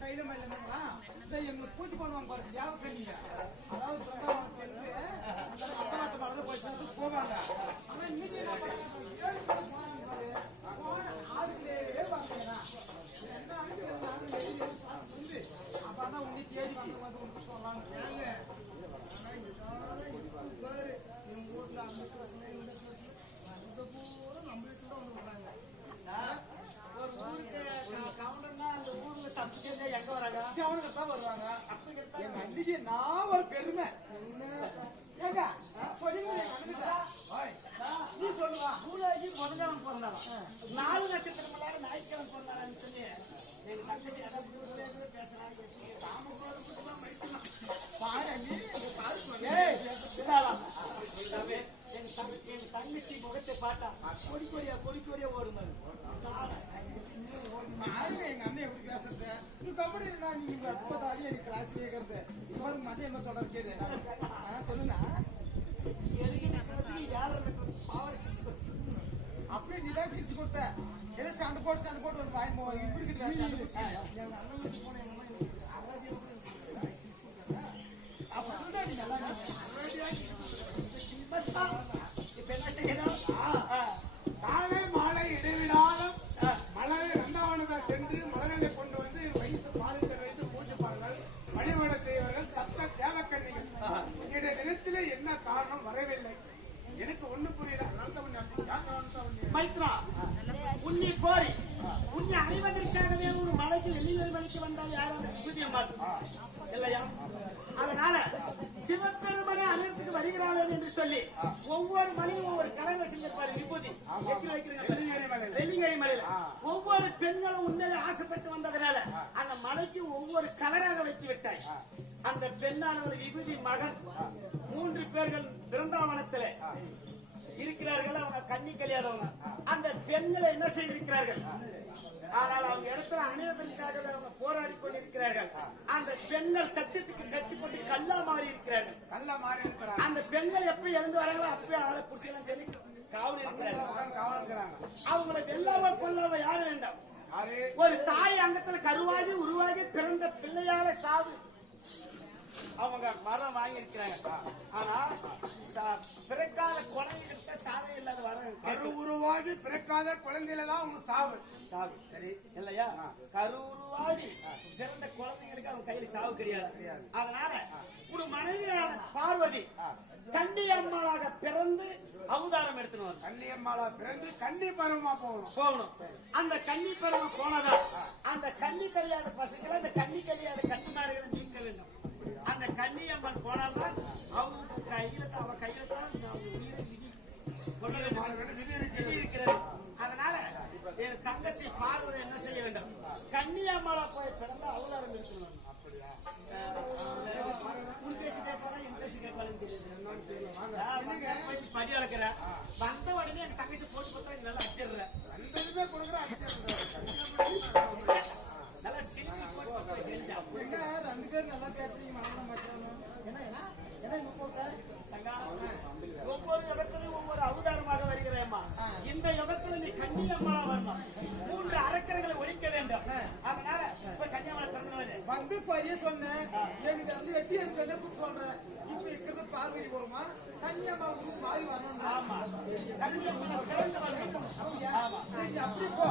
கையில மயில எங்களுக்கு பூஜை பண்ணுவாங்க பாருங்க ஞாபகம் அதாவது சென்று அத்தனாத்த மலர்ந்து போயிட்டு போவாங்க ஆனா இன்னைக்கு என்ன ஆளுங்களே பாத்தீங்கன்னா அப்பதான் உங்க தேடி வந்து உனக்கு சொல்லாங்க பாரு எங்க ஊர்ல அந்த பிரச்சனை இந்த பிரச்சனை அந்த பூரா நம்ம வீட்டுல வந்து விடுறாங்க ஒரு ஊருக்கு கவுண்டர்னா அந்த ஊர்ல தப்பு செஞ்சா எங்க வராங்க கவுண்டர் தான் வருவாங்க எங்க அன்னைக்கு நான் ஒரு பெருமை ஏங்க நீ சொல்லுவா பூலாகி முதல்வன் பிறந்தாலும் 4 நட்சத்திரம் இல்லாத ஞாயிற்றுக்கிழமை பிறந்தாலும் சொல்லி எங்க தங்கச்சி பேசுறாங்க என் தங்கச்சி முகத்தை பார்த்தா கொடி கொடியா ஓடுமாரு எங்க அண்ணன் எப்படி பேசுறது நீ கபடி நீங்க அப்பதாடி எனக்கு கிளாஸ் கேட்கறது ஒரு மஜா என்ன சொல்றது சொல்லுங்க அப்படியே நிலா கிரிச்சு கொடுத்த ஏதோ சண்டை போட்டு ஒரு வாய் இப்படி போன அப்ப சொல்ற நீ நல்லா இப்ப என்ன செய்யணும் காலை மாலை இடைவிடாலும் மலரை நந்தாவனத்தை சென்று மலர்களை கொண்டு வந்து வைத்து பாலத்தை வைத்து பூஜைப்பார்கள் வழிபாடு செய்வார்கள் சத்த தேவக்கண்ணிகள் என்னுடைய தினத்திலே என்ன காரணம் வரவில்லை எனக்கு ஒண்ணு புரியல மைத்ரா உன்னை கோரி உன்னை அணிவதற்காகவே ஒரு மலைக்கு வெள்ளியல் மலைக்கு வந்தால் யாரும் புதியம்மாள் இல்லையா அதனால சிவபெருமனை அனைத்துக்கு வருகிறார்கள் என்று சொல்லி ஒவ்வொரு மலையும் ஒவ்வொரு கலரை செஞ்சிருப்பாரு விபூதி எத்தி வைக்கிறீங்க வெள்ளிங்கரை மலையில ஒவ்வொரு பெண்களும் உண்மையில ஆசைப்பட்டு வந்ததுனால அந்த மலைக்கு ஒவ்வொரு கலராக வைத்து விட்டாய் அந்த பெண்ணானவர் விபூதி மகன் 3 பேர்கள் பிருந்தாவனத்தில் இருக்கிறார்கள் அவங்க கண்ணி கழியாதவங்க அந்த பெண்களை என்ன செய்திருக்கிறார்கள் ஆனால் அவங்க இடத்துல அணிவதற்காகவே அவங்க போராடி கொண்டிருக்கிறார்கள் அந்த பெண்கள் சத்தியத்துக்கு கட்டிப்பட்டு கல்லா மாறி இருக்கிறார்கள் அந்த பெண்கள் எப்ப எழுந்து வராங்களோ அப்பவே ஆளை புடிச்சலாம் சொல்லி காவல் இருக்கிறார்கள் அவங்களை வெல்லாவோ கொல்லாவோ யாரு வேண்டாம் ஒரு தாய் அங்கத்துல கருவாகி உருவாகி பிறந்த பிள்ளையால சாவு அவங்க மரம் வாங்கி இருக்கிறாங்க ஆனா பிறக்காத குழந்தைகிட்ட சாவே இல்லாத வர கரு உருவாகி பிறக்காத குழந்தையில தான் அவங்க சாவு சரி இல்லையா கரு உருவாகி பிறந்த குழந்தைங்களுக்கு அவங்க கையில சாவு கிடையாது அதனால ஒரு மனைவியான பார்வதி கன்னி அம்மாளாக பிறந்து அவதாரம் எடுத்துன்னு கன்னி அம்மாளா பிறந்து கன்னி பருவமா போகணும் அந்த கன்னி பருவம் போனதா அந்த கன்னி கல்யாத பசங்களை அந்த கன்னி கல்யாத கன்னிமார்களை நீக்க வேண்டும் அந்த கன்னியம்மன் போனால்தான் அவங்க கையில அவ கையில தான் உயிரை விதி இருக்கிறது அதனால என் தங்கச்சி பார்வதை என்ன செய்ய வேண்டும் கன்னியம்மளா போய் பிறந்த அவதாரம் எடுத்துக்கணும் உன் பேசி கேட்பாளா என் பேசி கேட்பாளுன்னு தெரியுது படி அளக்கிற வந்த உடனே என் தங்கச்சி போட்டு கொடுத்தா நல்லா அடிச்சிடுறேன் நல்லா சிரிப்பு போட்டு 2 பேரும் நல்லா பேசுறீங்க ஒவ்வொரு யுகத்திலும் ஒவ்வொரு அவதாரமாக வருகிறேம்மா இந்த யுகத்தில் நீ கன்னியம்மளா வரணும் 3 அரக்கர்களை ஒழிக்க வேண்டும் அதனால இப்ப கன்னியம்மளை பிறந்தவரு வந்து பரிய சொன்னேன் எனக்கு வந்து வெட்டி எடுக்க சொல்றேன் இப்ப இருக்கிறது பார்வதி போருமா கன்னியம்மா மாறி வரணும் ஆமா கன்னியம்மளை பிறந்தவர்கள் அப்படி போ